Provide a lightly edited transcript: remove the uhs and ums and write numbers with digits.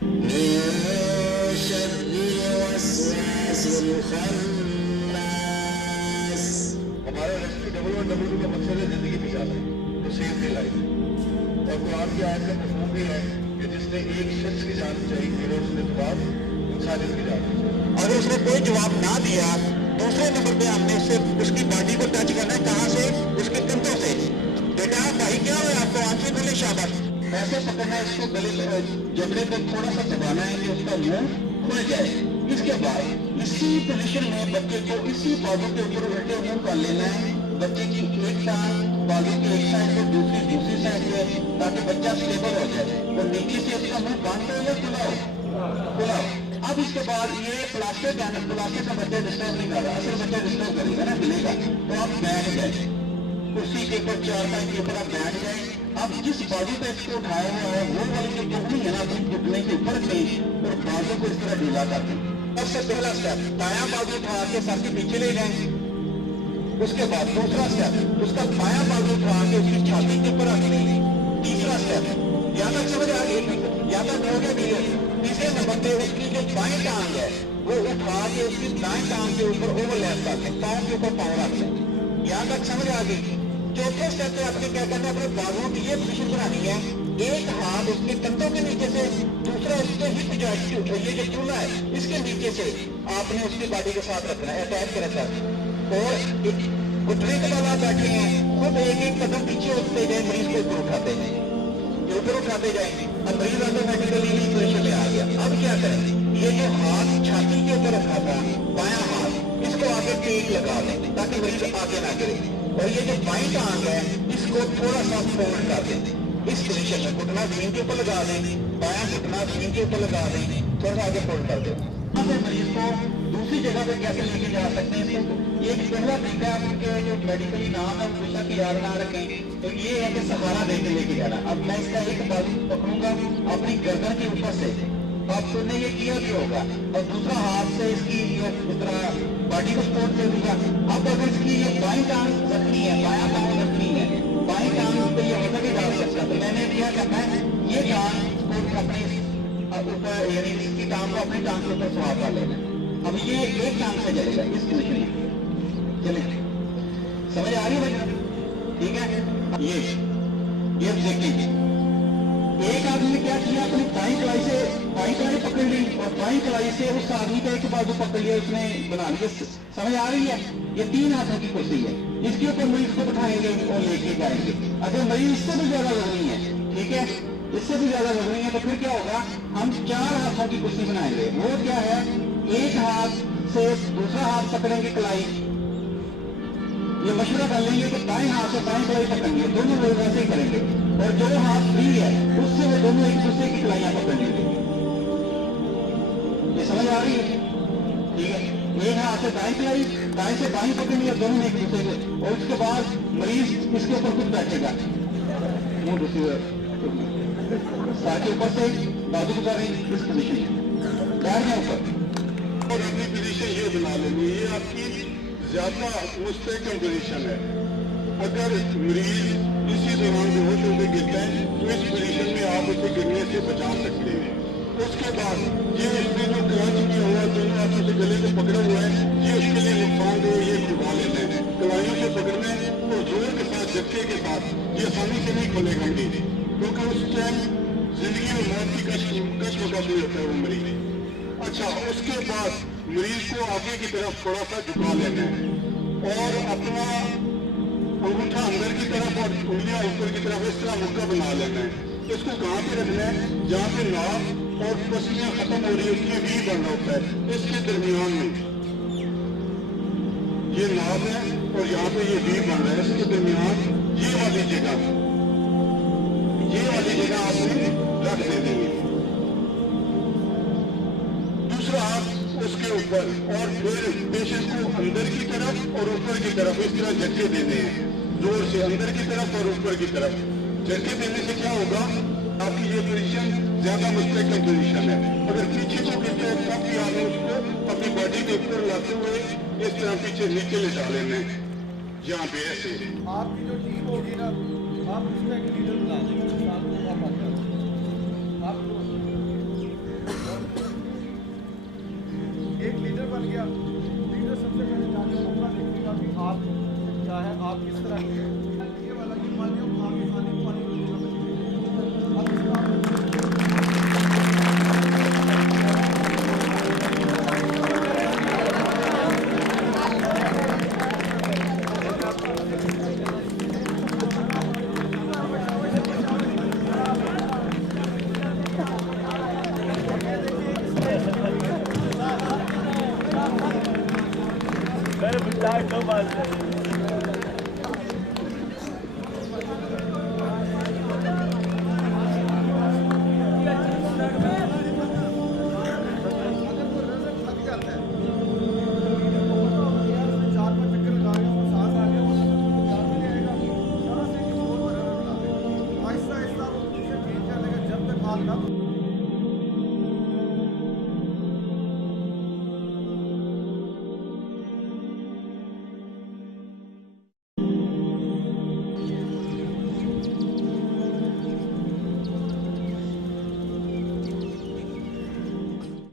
हमारा rescue WW का मकसद है जिंदगी बचाना, तो सेव द लाइफ। और कुरान की आयत का मफहूम भी है कि जिसने एक शख्स की जान बचाई फिर उसने तो बाद इंसानियत की जान बचाई। अगर उसने कोई जवाब ना दिया, दूसरे नंबर पे हमने सिर्फ उसकी बॉडी को टच करना है। कहाँ से? उसके कंधों से। बेटा भाई क्या हुआ आपको? आंखें खोले, शाबाश। ऐसे पकड़ना है, इसको गले जबड़े पे थोड़ा सा दबाना है कि उसका मुंह खुल जाए। इसके बाद इसी पोजीशन में बच्चे को इसी बाजू के ऊपर उल्टे मुंह कर लेना है। बच्चे की एक टांग बाजू की एक साइड से दूसरी साइड से, ताकि बच्चा स्टेबल हो जाए। और नीचे से इसका मुंह बंद हो या खुला हो? खुला हो। अब इसके बाद ये प्लास्टिक का बच्चा डिस्टर्ब नहीं कर रहा, असल बच्चा डिस्टर्ब करेगा ना, मिलेगा। तो आप बैठ जाए कुर्सी के ऊपर, चारपाई के ऊपर आप बैठ जाए। अब जिस बाजू पे इसको उठाया हुआ है वो वाली जो टुकड़ी है ना, अपनी घुटने के ऊपर से और बाजू को इस तरह ढीला कर दें। सबसे पहला स्टेप, दायां बाजू उठा के सर के पीछे ले जाए। उसके बाद दूसरा स्टेप, उसका बायां बाजू उठा के उसकी छाती के ऊपर रख दें। तीसरा स्टेप, यहाँ तक समझ आ गई? यहाँ तक हो गया क्लियर? तीसरे नंबर पे उसकी जो बाएं टांग है वो उठा के उसकी दाएं टांग के ऊपर ओवरलैप कर दें, पाँव के ऊपर पाँव रख दें। यहाँ तक समझ आ गई? चौथे स्टेप पे आपने क्या करना है? अपने बाजुओं की ये पोजीशन बनानी है। एक हाथ उसके कंधों के नीचे से, दूसरा उसके हिप जॉइंट, ये जो चूल्हा है इसके नीचे से आपने उसकी बॉडी के साथ रखना है, अटैच करें सर। और घुटने के बाद आप बैठे हैं, खुद एक कदम पीछे उठते जाए, मरीज को ऊपर उठाते जाए, ऊपर उठाते जाएंगे। अब मरीज ऑटोमेटिकली इस पोजीशन में आ गया। अब क्या करें? ये जो हाथ छाती के ऊपर रखा था बायां हाथ, इसको आगे पेट लगा दें ताकि मरीज आगे ना गिरे। और ये जो बाईं टांग है इसको थोड़ा सा फोल्ड कर दें इस पोजीशन में। घुटना जमीन के ऊपर लगा दें, बायां घुटना जमीन के ऊपर लगा दें, थोड़ा सा आगे फोल्ड कर दें। अब मरीज को दूसरी जगह पे कैसे लेके जा सकते हैं? ये पहला तरीका है, आपके जो मेडिकली नाम है हमेशा की याद ना रखें, तो ये है कि सहारा देकर लेके जाना। अब मैं इसका एक बाजू पकड़ूंगा अपनी गर्दन के ऊपर से, आपने ये किया भी होगा, और दूसरा हाथ से इसकी इस तरह बॉडी को सपोर्ट दे दूंगा। अब अगर इसकी ये बाईं टांग रखनी है, बायां टांग रखनी है, बाईं टांग पे ये होता नहीं डाल सकता, तो मैंने क्या करना है, ये टांग को अपने ऊपर, यानी इसकी टांग को अपनी टांग के ऊपर सवार कर लेना। अब ये एक टांग से चलेगा इस पोजीशन में, चले समझ आ रही है बच्चा? ठीक है। ये देखिए एक आदमी ने क्या किया, अपनी दाईं कलाई पकड़ ली और बाईं कलाई से उस आदमी का एक बाजू पकड़ लिया, उसने बना लिया। समझ आ रही है? ये 3 हाथों की कुर्सी है, इसके ऊपर मरीज को बैठाएंगे और लेके जाएंगे। अगर मरीज इससे भी ज्यादा वजनी है, ठीक है, इससे भी ज्यादा वजनी है, तो फिर क्या होगा, हम 4 हाथों की कुर्सी बनाएंगे। वो क्या है, एक हाथ से दूसरा हाथ पकड़ेंगे कलाई, ये मशवरा कर लेंगे कि दाएं हाथ से बाएं कलाई पकड़ेंगे, दोनों लोग वैसे ही करेंगे। और जो हाथ फ्री है उससे वो दोनों एक दूसरे की कलाइयां पकड़ लेंगे। ये समझ आ रही है? ठीक है। एक हाथ से दाएं कलाई, दाएं से बाएं पकड़ेंगे और दोनों एक दूसरे को, और उसके बाद मरीज इसके ऊपर खुद बैठेगा, मुंह दूसरी सर के ऊपर से बाजू को करें इस पोजीशन में बैठ जाए ऊपर। और अपनी पोजीशन ये बना लेनी, ये आपकी ज्यादा मुस्तहकम पोजीशन है। अगर मरीज इसी दौरान बेहोश होकर गिरता है तो इस पोजीशन में आप उसे गिरने से बचा सकते हैं। उसके बाद ये इसमें जो क्लच किया हुआ दोनों हाथों से गले से पकड़ा हुआ है, ये उसके लिए नुकसानदेह, ये घुमा लेना है। कलाइयों से पकड़ना है और जोर के साथ, झटके के साथ, ये आसानी से नहीं खुलेगा मरीज, क्योंकि उस टाइम जिंदगी में मौत की कश्मकश में होता है वो मरीज। अच्छा, उसके बाद मरीज को आगे की तरफ थोड़ा सा झुका लेना है और अपना अंगूठा अंदर की तरफ और उंगलियां ऊपर की तरफ इस तरह मुक्का बना लेना है। इसको कहाँ पे रखना है, जहाँ पे नाक और पसलियां खत्म हो रही है उसकी वी बन रहा होता है, इसके दरमियान में ये नाक है और यहाँ पे ये वी बन रहा है, इसके दरमियान ये वाली जगह आपने रख दे देंगे। दूसरा हाथ उसके ऊपर, और फिर पेशेंट को अंदर की तरफ और ऊपर की तरफ इस तरह झटके देने हैं, जोर से अंदर की तरफ और ऊपर की तरफ झटके देने से क्या होगा, आपकी ये पोजीशन ज्यादा मुस्तहकम पोजीशन है। अगर पीछे को गिरते हैं तब भी आपने उसको अपनी बॉडी के ऊपर लाते हुए इस तरह पीछे नीचे लेटा लेना है, यहाँ पे ऐसे। आपकी जो टीम होगी ना, आप उसका एक लीडर बना देंगे, बचा है, आप किस तरह ये वाला कि मालियों खा के खाली पानी पीना अब इसका मैंने बुझाया कब आज